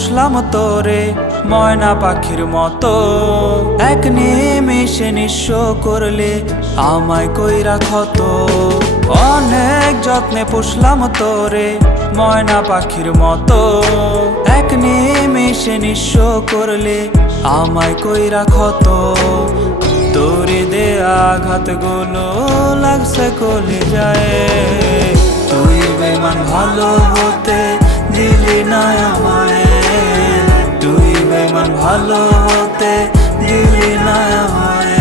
পুষলাম তোরে ময়না পাখির মতো, এক নিমেষে নিঃস্ব করলে আমায় কইরা ক্ষত। অনেক যত্নে পুষলাম তোরে ময়না পাখির মতো, এক নিমেষে নিঃস্ব করলে আমায় কইরা ক্ষত। তোরে দেয়া আঘাতগুলো লাগছে কলিজায়, তুই বেমান ভালো হতে দিলি না আমায়, তুই বেমান ভালো হতে দিলি না আমায়।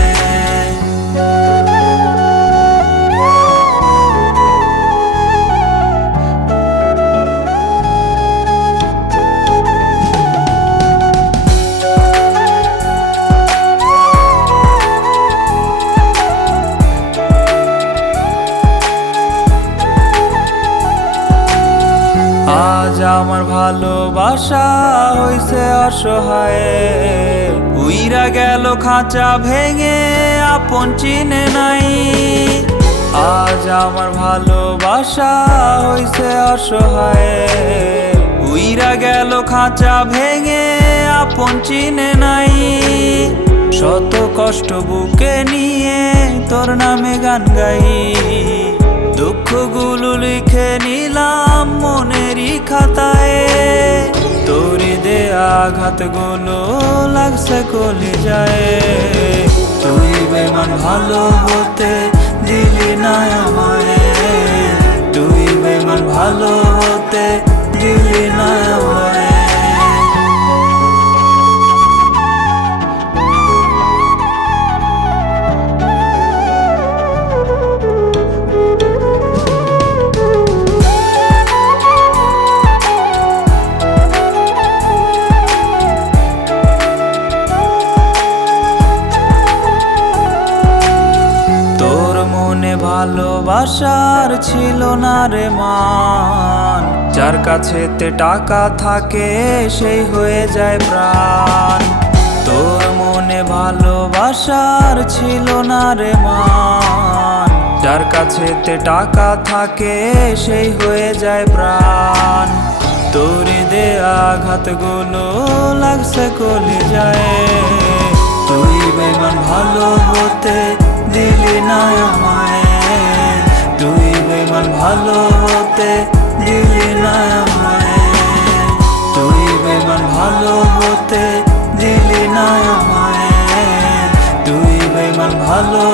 আজ আমার ভালোবাসা হইছে অসহায়, উইরা গেল খাঁচা ভেঙে আপন চিনে নাই। আজ আমার ভালোবাসা হইছে অসহায়, উইরা গেল খাঁচা ভেঙে আপন চিনে নাই। শত কষ্ট বুকে নিয়ে তোর নামে গান গাই, দুঃখগুলো লিখে নিলাম মনেরই খাতায়। তোরে দেয়া আঘাতগুলো লাগছে কলিজায়, তুই বেমান ভালো হতে দিলি না আমায়, তুই বেমান ভালো হতে দিলি না আমায়। ভালোবাসার ছিল না রে মান, যার কাছেতে টাকা থাকে সেই হয়ে যায় প্রাণ। তোর মনে ভালোবাসার ছিল না রে মান, যার কাছেতে টাকা থাকে সেই হয়ে যায় প্রাণ। তোরে দেয়া আঘাতগুলো লাগছে কলিজায়, তুই বেমান ভালো হতে দিলি না আমায়, তুই বেমান ভালো হতে দিলি না আমায়, তুই বেমান ভালো হতে দিলি না আমায়, তুই বেমান ভালো